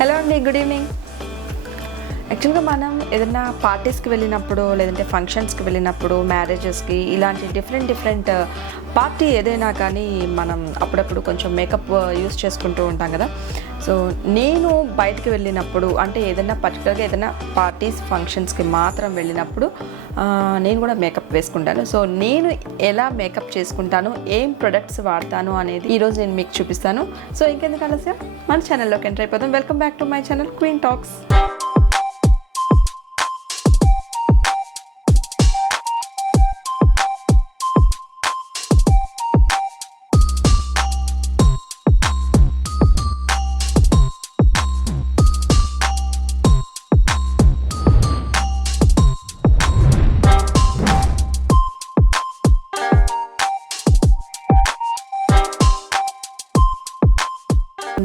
Hello అండి, good evening. యాక్చువల్గా మనం ఏదైనా పార్టీస్కి వెళ్ళినప్పుడు, లేదంటే ఫంక్షన్స్కి వెళ్ళినప్పుడు, మ్యారేజెస్కి, ఇలాంటి డిఫరెంట్ పార్టీ ఏదైనా కానీ మనం అప్పుడప్పుడు కొంచెం మేకప్ యూస్ చేసుకుంటూ ఉంటాం కదా. సో నేను బయటకు వెళ్ళినప్పుడు, అంటే ఏదైనా పర్టికులర్గా ఏదైనా పార్టీస్ ఫంక్షన్స్కి మాత్రం వెళ్ళినప్పుడు నేను కూడా మేకప్ వేసుకుంటాను. సో నేను ఎలా మేకప్ చేసుకుంటాను, ఏం ప్రొడక్ట్స్ వాడతాను అనేది ఈరోజు నేను మీకు చూపిస్తాను. సో ఇంకెందుకు ఆలస్యం, మన ఛానల్లోకి ఎంటర్ అయిపోతాం. Welcome back to my channel queen talks.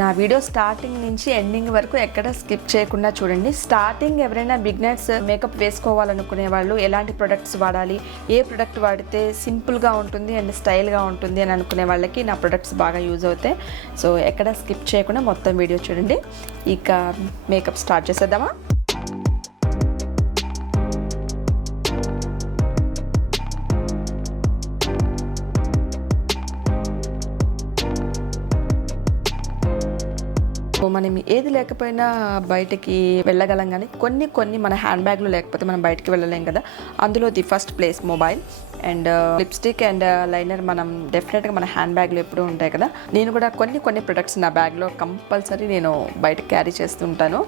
నా వీడియో స్టార్టింగ్ నుంచి ఎండింగ్ వరకు ఎక్కడ స్కిప్ చేయకుండా చూడండి. స్టార్టింగ్ ఎవరైనా బిగినర్స్ మేకప్ వేసుకోవాలనుకునే వాళ్ళు ఎలాంటి ప్రొడక్ట్స్ వాడాలి, ఏ ప్రొడక్ట్ వాడితే సింపుల్గా ఉంటుంది అండ్ స్టైల్గా ఉంటుంది అని అనుకునే వాళ్ళకి నా ప్రొడక్ట్స్ బాగా యూజ్ అవుతాయి. సో ఎక్కడ స్కిప్ చేయకుండా మొత్తం వీడియో చూడండి. ఇక మేకప్ స్టార్ట్ చేసేద్దామా? మనం ఏది లేకపోయినా బయటకి వెళ్ళగలం, కానీ కొన్ని మన హ్యాండ్ బ్యాగ్లో లేకపోతే మనం బయటకి వెళ్ళలేం కదా. అందులో the first place mobile and lipstick and liner మనం డెఫినెట్గా మన హ్యాండ్ బ్యాగ్లో ఎప్పుడూ ఉంటాయి కదా. నేను కూడా కొన్ని ప్రొడక్ట్స్ నా బ్యాగ్లో కంపల్సరీ నేను బయటకు క్యారీ చేస్తుంటాను.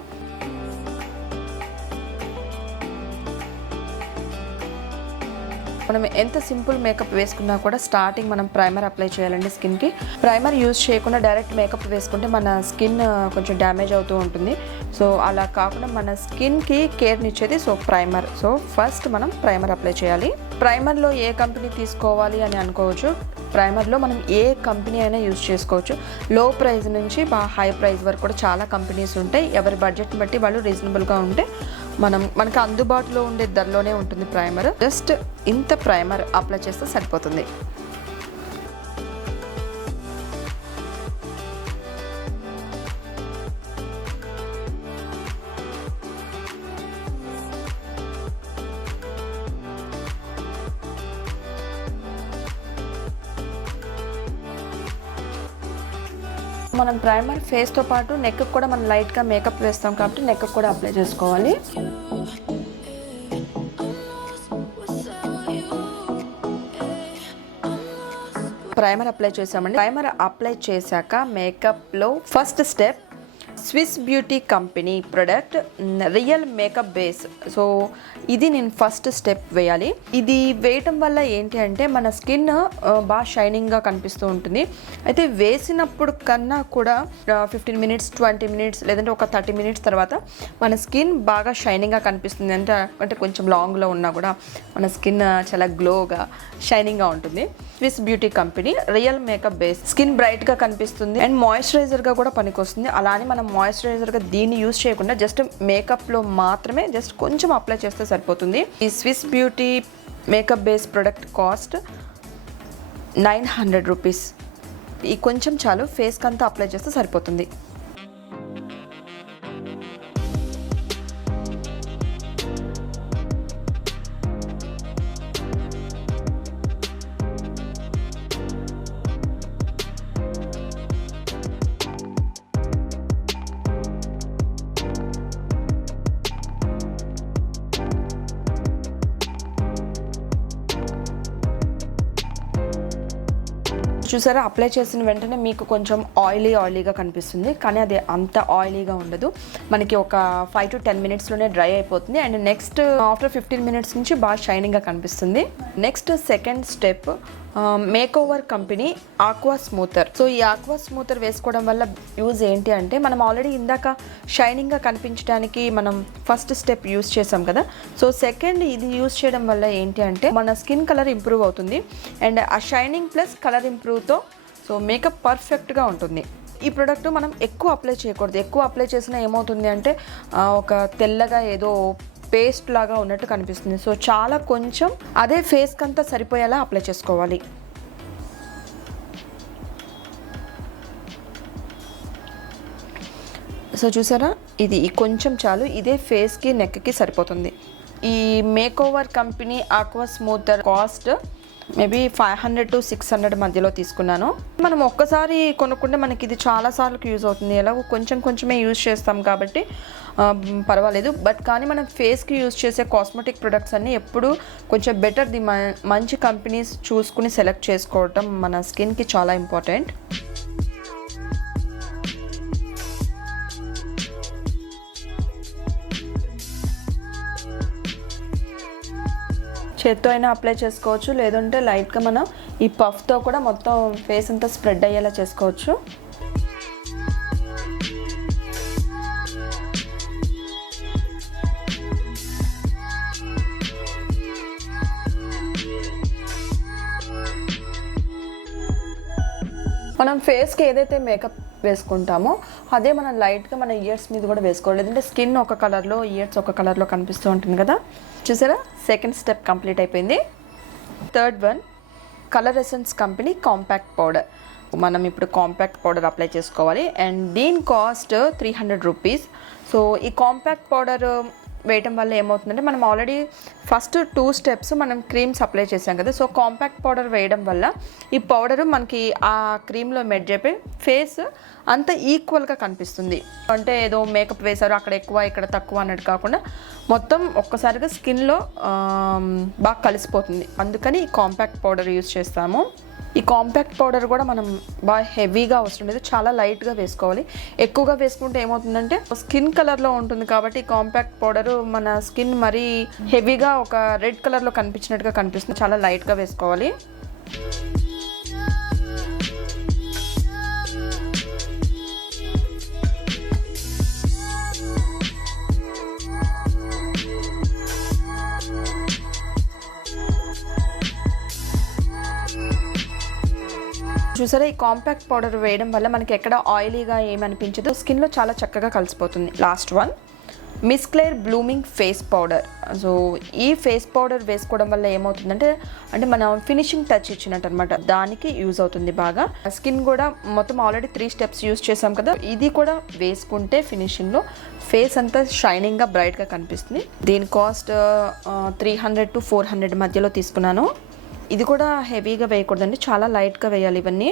మనం ఎంత సింపుల్ మేకప్ వేసుకున్నా కూడా స్టార్టింగ్ మనం ప్రైమర్ అప్లై చేయాలండి స్కిన్కి. ప్రైమర్ యూజ్ చేయకుండా డైరెక్ట్ మేకప్ వేసుకుంటే మన స్కిన్ కొంచెం డ్యామేజ్ అవుతూ ఉంటుంది. సో అలా కాకుండా మన స్కిన్కి కేర్ని ఇచ్చేది ప్రైమర్. సో ఫస్ట్ మనం ప్రైమర్ అప్లై చేయాలి. ప్రైమర్లో ఏ కంపెనీ తీసుకోవాలి అని అనుకోవచ్చు. ప్రైమర్లో మనం ఏ కంపెనీ అయినా యూజ్ చేసుకోవచ్చు. లో ప్రైస్ నుంచి బాగా హై ప్రైస్ వరకు కూడా చాలా కంపెనీస్ ఉంటాయి. ఎవరి బడ్జెట్ని బట్టి వాళ్ళు రీజనబుల్గా ఉంటే మనకి అందుబాటులో ఉండే ధరలోనే ఉంటుంది ప్రైమర్. జస్ట్ ఇంత ప్రైమర్ అప్లై చేస్తే సరిపోతుంది. మనం ప్రైమర్ ఫేస్తో పాటు నెక్ కూడా మనం లైట్గా మేకప్ వేస్తాం కాబట్టి నెక్ కూడా అప్లై చేసుకోవాలి. ప్రైమర్ అప్లై చేసామండి. ప్రైమర్ అప్లై చేశాక మేకప్లో first step Swiss beauty company product real makeup base. So ఇది నేను ఫస్ట్ స్టెప్ వేయాలి. ఇది వేయటం వల్ల ఏంటి అంటే మన స్కిన్ బాగా షైనింగ్గా కనిపిస్తూ ఉంటుంది. అయితే వేసినప్పుడు కన్నా కూడా 15 మినిట్స్ 20 మినిట్స్ లేదంటే ఒక 30 మినిట్స్ తర్వాత మన స్కిన్ బాగా షైనింగ్గా కనిపిస్తుంది. అంటే కొంచెం లాంగ్లో ఉన్నా కూడా మన స్కిన్ చాలా గ్లోగా షైనింగ్గా ఉంటుంది. Swiss beauty company real makeup base skin బ్రైట్గా కనిపిస్తుంది అండ్ మాయిశ్చరైజర్గా కూడా పనికొస్తుంది. అలానే మనం మాయిశ్చరైజర్గా దీన్ని యూజ్ చేయకుండా జస్ట్ మేకప్లో మాత్రమే జస్ట్ కొంచెం అప్లై చేస్తే సరిపోతుంది. ఈ Swiss beauty makeup base product cost 900 rupees. ఈ కొంచెం చాలు, ఫేస్కి అంతా అప్లై చేస్తే సరిపోతుంది. చూసారా, అప్లై చేసిన వెంటనే మీకు కొంచెం ఆయిలీగా కనిపిస్తుంది, కానీ అది అంత ఆయిలీగా ఉండదు. మనకి ఒక 5 to 10 మినిట్స్లోనే డ్రై అయిపోతుంది. అండ్ నెక్స్ట్ ఆఫ్టర్ 15 మినిట్స్ నుంచి బాగా షైనింగ్గా కనిపిస్తుంది. Next second step make over company aqua smoother. So ఈ ఆక్వా స్మూతర్ వేసుకోవడం వల్ల యూజ్ ఏంటి అంటే, మనం ఆల్రెడీ ఇందాక షైనింగ్గా కనిపించడానికి మనం ఫస్ట్ స్టెప్ యూజ్ చేసాం కదా. సో సెకండ్ ఇది యూజ్ చేయడం వల్ల ఏంటి అంటే మన స్కిన్ కలర్ ఇంప్రూవ్ అవుతుంది. అండ్ ఆ షైనింగ్ ప్లస్ కలర్ ఇంప్రూవ్తో సో మేకప్ పర్ఫెక్ట్గా ఉంటుంది. ఈ ప్రోడక్ట్ మనం ఎక్కువ అప్లై చేయకూడదు. ఎక్కువ అప్లై చేసినా ఏమవుతుంది అంటే ఒక తెల్లగా ఏదో పేస్ట్ లాగా ఉన్నట్టు కనిపిస్తుంది. సో చాలా కొంచెం అదే ఫేస్కి అంతా సరిపోయేలా అప్లై చేసుకోవాలి. సో చూసారా, ఇది కొంచెం చాలు, ఇదే ఫేస్కి నెక్కి సరిపోతుంది. ఈ make over company aqua smoother cost maybe 500 to 600 మధ్యలో తీసుకున్నాను. మనం ఒక్కసారి కొనుక్కుంటే మనకి ఇది చాలా సార్లకు యూజ్ అవుతుంది. ఎలాగో కొంచెం కొంచెమే యూజ్ చేస్తాం కాబట్టి పర్వాలేదు. బట్ కానీ మనం ఫేస్కి యూజ్ చేసే కాస్మెటిక్ ప్రొడక్ట్స్ అన్నీ ఎప్పుడు కొంచెం బెటర్ది మంచి కంపెనీస్ చూసుకుని సెలెక్ట్ చేసుకోవటం మన స్కిన్కి చాలా ఇంపార్టెంట్. చేత్తో అయినా అప్లై చేసుకోవచ్చు, లేదంటే లైట్గా మనం ఈ పఫ్తో కూడా మొత్తం ఫేస్ అంతా స్ప్రెడ్ అయ్యేలా చేసుకోవచ్చు. మనం ఫేస్కి ఏదైతే మేకప్ వేసుకుంటామో అదే మనం లైట్గా మన ఇయర్స్ మీద కూడా వేసుకోవాలి. లేదంటే స్కిన్ ఒక కలర్లో ఇయర్స్ ఒక కలర్లో కనిపిస్తూ ఉంటుంది కదా. చూసారా, సెకండ్ స్టెప్ కంప్లీట్ అయిపోయింది. Third one, colour essence company compact powder. మనం ఇప్పుడు కాంపాక్ట్ పౌడర్ అప్లై చేసుకోవాలి అండ్ దీని కాస్ట్ 300 రూపీస్. సో ఈ కాంపాక్ట్ పౌడర్ వేయటం వల్ల ఏమవుతుందంటే మనం ఆల్రెడీ ఫస్ట్ 2 స్టెప్స్ మనం క్రీమ్స్ అప్లై చేసాం కదా. సో కాంపాక్ట్ పౌడర్ వేయడం వల్ల ఈ పౌడర్ మనకి ఆ క్రీమ్లో మెర్జ్ అయిపోయి ఫేస్ అంత ఈక్వల్గా కనిపిస్తుంది. అంటే ఏదో మేకప్ వేశారు అక్కడ ఎక్కువ ఇక్కడ తక్కువ అన్నట్టు కాకుండా మొత్తం ఒక్కసారిగా స్కిన్లో బాగా కలిసిపోతుంది. అందుకని ఈ కాంపాక్ట్ పౌడర్ యూజ్ చేస్తాము. ఈ కాంపాక్ట్ పౌడర్ కూడా మనం బాగా హెవీగా అవసరం లేదు, చాలా లైట్గా వేసుకోవాలి. ఎక్కువగా వేసుకుంటే ఏమవుతుందంటే స్కిన్ కలర్లో ఉంటుంది కాబట్టి ఈ కాంపాక్ట్ పౌడర్ మన స్కిన్ మరీ హెవీగా ఒక రెడ్ కలర్లో కనిపించినట్టుగా కనిపిస్తుంది. చాలా లైట్గా వేసుకోవాలి. చూసారా, ఈ కాంపాక్ట్ పౌడర్ వేయడం వల్ల మనకి ఎక్కడ ఆయిలీగా ఏమనిపించదు, స్కిన్లో చాలా చక్కగా కలిసిపోతుంది. Last one, miss Clare blooming face powder. So ఈ ఫేస్ పౌడర్ వేసుకోవడం వల్ల ఏమవుతుందంటే మనం ఫినిషింగ్ టచ్ ఇచ్చినట్టు అనమాట, దానికి యూజ్ అవుతుంది బాగా. స్కిన్ కూడా మొత్తం ఆల్రెడీ 3 స్టెప్స్ యూజ్ చేసాం కదా, ఇది కూడా వేసుకుంటే ఫినిషింగ్లో ఫేస్ అంతా షైనింగ్గా బ్రైట్గా కనిపిస్తుంది. దీని కాస్ట్ 300 to 400 మధ్యలో తీసుకున్నాను. ఇది కూడా హెవీగా వేయకూడదండి, చాలా లైట్గా వేయాలి ఇవన్నీ.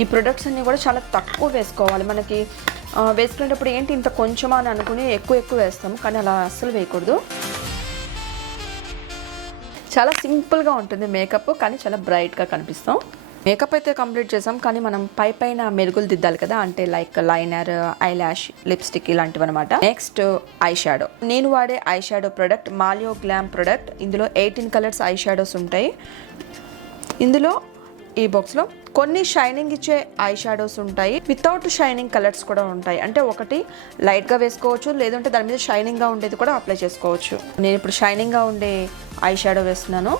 ఈ ప్రొడక్ట్స్ అన్నీ కూడా చాలా తక్కువ వేసుకోవాలి. మనకి వేసుకునేటప్పుడు ఏంటి ఇంత కొంచెమా అని అనుకుని ఎక్కువ వేస్తాము, కానీ అలా అస్సలు వేయకూడదు. చాలా సింపుల్గా ఉంటుంది మేకప్, కానీ చాలా బ్రైట్గా కనిపిస్తాం. మేకప్ అయితే కంప్లీట్ చేసాం, కానీ మనం పైన మెరుగులు దిద్దాలి కదా, అంటే like liner, eye lash, lipstick ఇలాంటివి అనమాట. Next eye shadow. నేను వాడే eye shadow product Maliao glam product. ఇందులో 18 కలర్స్ ఐ షాడోస్ ఉంటాయి. ఇందులో ఈ బాక్స్లో కొన్ని షైనింగ్ ఇచ్చే ఐ షాడోస్ ఉంటాయి, వితౌట్ షైనింగ్ కలర్స్ కూడా ఉంటాయి. అంటే ఒకటి లైట్గా వేసుకోవచ్చు, లేదంటే దాని మీద షైనింగ్గా ఉండేది కూడా అప్లై చేసుకోవచ్చు. నేను ఇప్పుడు షైనింగ్గా ఉండే ఐ షాడో వేస్తున్నాను.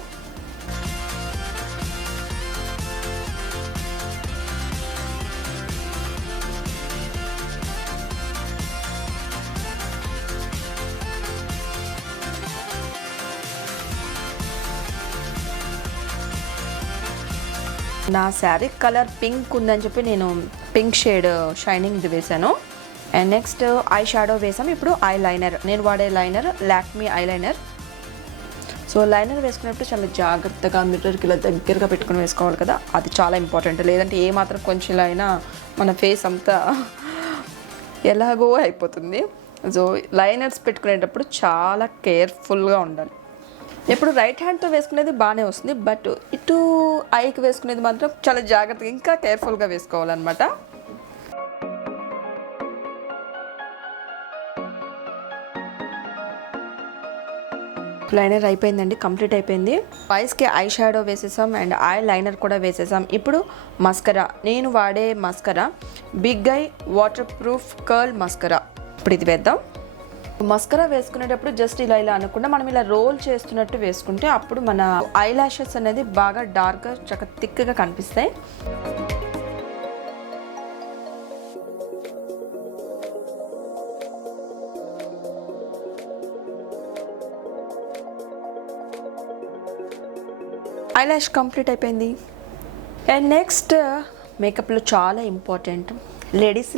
నా శారీ కలర్ పింక్ ఉందని చెప్పి నేను పింక్ షేడ్ షైనింగ్ది వేసాను. అండ్ నెక్స్ట్ ఐ షాడో వేసాము. ఇప్పుడు ఐ లైనర్. నేను వాడే liner Lakme eye liner. So liner వేసుకునేప్పుడు చాలా జాగ్రత్తగా మిర్రర్కి ఇలా దగ్గరగా పెట్టుకుని వేసుకోవాలి కదా, అది చాలా ఇంపార్టెంట్. లేదంటే ఏ మాత్రం కొంచెం ఇలా అయినా మన ఫేస్ అంతా ఎలాగో అయిపోతుంది. సో లైనర్స్ పెట్టుకునేటప్పుడు చాలా కేర్ఫుల్గా ఉండాలి. ఎప్పుడు రైట్ హ్యాండ్తో వేసుకునేది బాగానే వస్తుంది, బట్ ఇటు ఐకి వేసుకునేది మాత్రం చాలా జాగ్రత్తగా ఇంకా కేర్ఫుల్గా వేసుకోవాలన్నమాట. లైనర్ అయిపోయిందండి, కంప్లీట్ అయిపోయింది. ఐస్కి ఐ షాడో వేసేసాం అండ్ ఐ లైనర్ కూడా వేసేసాం. ఇప్పుడు మస్కరా. నేను వాడే mascara big eye waterproof curl mascara. ఇప్పుడు ఇది వేద్దాం. మస్కరా వేసుకునేటప్పుడు జస్ట్ ఇలా అనకుండా మనం ఇలా రోల్ చేస్తున్నట్టు వేసుకుంటే అప్పుడు మన ఐ లాషెస్ అనేది బాగా డార్క్గా చక్కగా థిక్గా కనిపిస్తాయి. ఐలాష్ కంప్లీట్ అయిపోయింది. అండ్ నెక్స్ట్ మేకప్లో చాలా ఇంపార్టెంట్ లేడీస్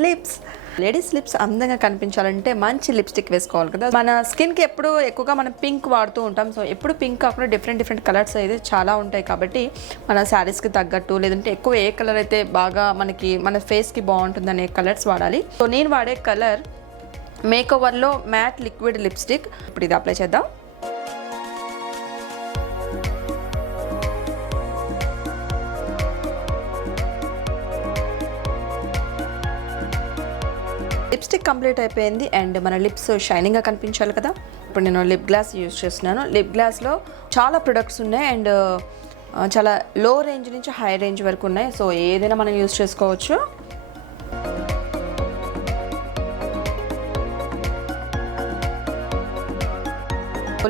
లిప్స్ అందంగా కనిపించాలంటే మంచి లిప్స్టిక్ వేసుకోవాలి కదా. మన స్కిన్కి ఎప్పుడు ఎక్కువగా మనం పింక్ వాడుతూ ఉంటాం. సో ఎప్పుడు పింక్ కాకుండా డిఫరెంట్ కలర్స్ అయితే చాలా ఉంటాయి కాబట్టి మన శారీస్కి తగ్గట్టు లేదంటే ఎక్కువ ఏ కలర్ అయితే బాగా మనకి మన ఫేస్కి బాగుంటుందనే కలర్స్ వాడాలి. సో నేను వాడే కలర్ మేకోవర్లో మ్యాట్ లిక్విడ్ లిప్స్టిక్. ఇప్పుడు ఇది అప్లై చేద్దాం. లిప్స్టిక్ కంప్లీట్ అయిపోయింది అండ్ మన లిప్స్ షైనింగ్గా కనిపించాలి కదా. ఇప్పుడు నేను లిప్ గ్లాస్ యూజ్ చేస్తున్నాను. లిప్ గ్లాస్లో చాలా ప్రొడక్ట్స్ ఉన్నాయి అండ్ చాలా లో రేంజ్ నుంచి హై రేంజ్ వరకు ఉన్నాయి. సో ఏదైనా మనం యూజ్ చేసుకోవచ్చు.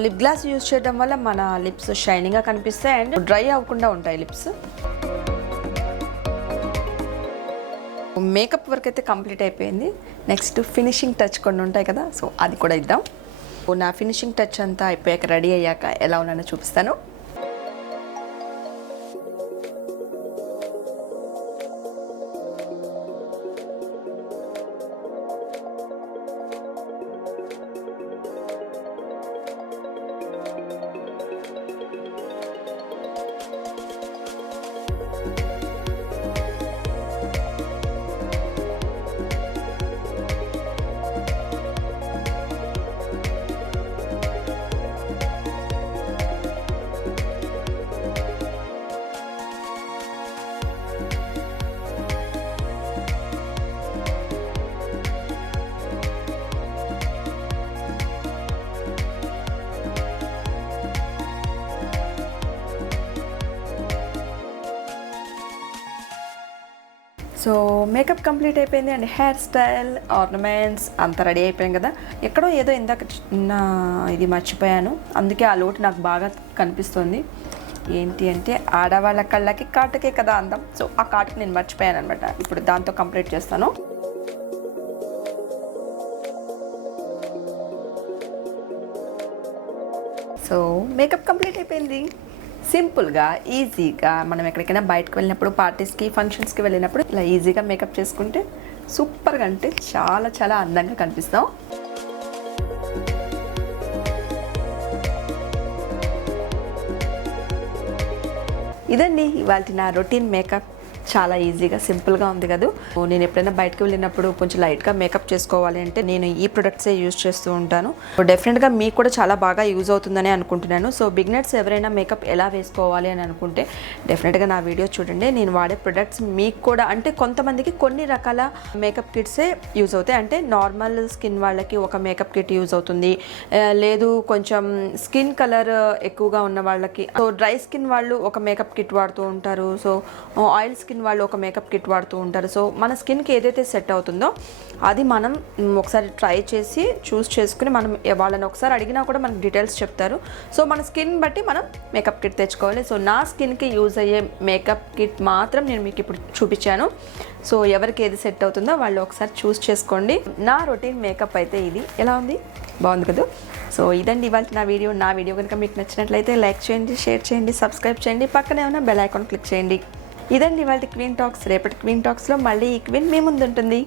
లిప్ గ్లాస్ యూజ్ చేయడం వల్ల మన లిప్స్ షైనింగ్గా కనిపిస్తాయి అండ్ డ్రై అవ్వకుండా ఉంటాయి లిప్స్. మేకప్ వర్క్ అయితే కంప్లీట్ అయిపోయింది. నెక్స్ట్ ఫినిషింగ్ టచ్ కొన్ని ఉంటాయి కదా, సో అది కూడా ఇద్దాం. నా ఫినిషింగ్ టచ్ అంతా అయిపోయాక రెడీ అయ్యాక ఎలా ఉన్నానో చూపిస్తాను. సో మేకప్ కంప్లీట్ అయిపోయింది అండ్ హెయిర్ స్టైల్ ఆర్నమెంట్స్ అంతా రెడీ అయిపోయాం కదా. ఎక్కడో ఏదో ఇందాక ఇది మర్చిపోయాను, అందుకే ఆ లోటు నాకు బాగా కనిపిస్తుంది. ఏంటి అంటే ఆడవాళ్ళ కళ్ళకి కాటుకే కదా అందం. సో ఆ కాటుకు నేను మర్చిపోయాను అనమాట. ఇప్పుడు దాంతో కంప్లీట్ చేస్తాను. సో మేకప్ కంప్లీట్ అయిపోయింది. సింపుల్గా ఈజీగా మనం ఎక్కడికైనా బయటకు వెళ్ళినప్పుడు పార్టీస్కి ఫంక్షన్స్కి వెళ్ళినప్పుడు ఇలా ఈజీగా మేకప్ చేసుకుంటే సూపర్గా అంటే చాలా అందంగా కనిపిస్తాం. ఇదండి ఇవాళ నా రొటీన్ మేకప్. చాలా ఈజీగా సింపుల్గా ఉంది కదా. నేను ఎప్పుడైనా బయటకు వెళ్ళినప్పుడు కొంచెం లైట్గా మేకప్ చేసుకోవాలి అంటే నేను ఈ ప్రొడక్ట్సే యూజ్ చేస్తూ ఉంటాను. డెఫినెట్గా మీకు కూడా చాలా బాగా యూజ్ అవుతుందని అనుకుంటున్నాను. సో బిగినర్స్ ఎవరైనా మేకప్ ఎలా వేసుకోవాలి అని అనుకుంటే డెఫినెట్గా నా వీడియో చూడండి. నేను వాడే ప్రొడక్ట్స్ మీకు కూడా అంటే కొంతమందికి కొన్ని రకాల మేకప్ కిట్సే యూజ్ అవుతాయి. అంటే నార్మల్ స్కిన్ వాళ్ళకి ఒక మేకప్ కిట్ యూజ్ అవుతుంది, లేదు కొంచెం స్కిన్ కలర్ ఎక్కువగా ఉన్న వాళ్ళకి, సో డ్రై స్కిన్ వాళ్ళు ఒక మేకప్ కిట్ వాడుతూ ఉంటారు, సో ఆయిల్ స్కిన్ వాళ్ళు ఒక మేకప్ కిట్ వాడుతూ ఉంటారు. సో మన స్కిన్కి ఏదైతే సెట్ అవుతుందో అది మనం ఒకసారి ట్రై చేసి చూస్ చేసుకుని మనం వాళ్ళని ఒకసారి అడిగినా కూడా మనకు డీటెయిల్స్ చెప్తారు. సో మన స్కిన్ బట్టి మనం మేకప్ కిట్ తెచ్చుకోవాలి. సో నా స్కిన్కి యూజ్ అయ్యే మేకప్ కిట్ మాత్రం నేను మీకు ఇప్పుడు చూపించాను. సో ఎవరికి ఏది సెట్ అవుతుందో వాళ్ళు ఒకసారి చూస్ చేసుకోండి. నా రొటీన్ మేకప్ అయితే ఇది. ఎలా ఉంది? బాగుంది కదా. సో ఇదండి ఇవాళ నా వీడియో కనుక మీకు నచ్చినట్లయితే లైక్ చేయండి, షేర్ చేయండి, సబ్స్క్రైబ్ చేయండి, పక్కనే ఉన్న బెల్ ఐకాన్ క్లిక్ చేయండి. ఇదండి ఇవాళ క్వీన్ టాక్స్. రేపటి క్వీన్ టాక్స్లో మళ్ళీ ఈ క్వీన్ మీ ముందు ఉంటుంది.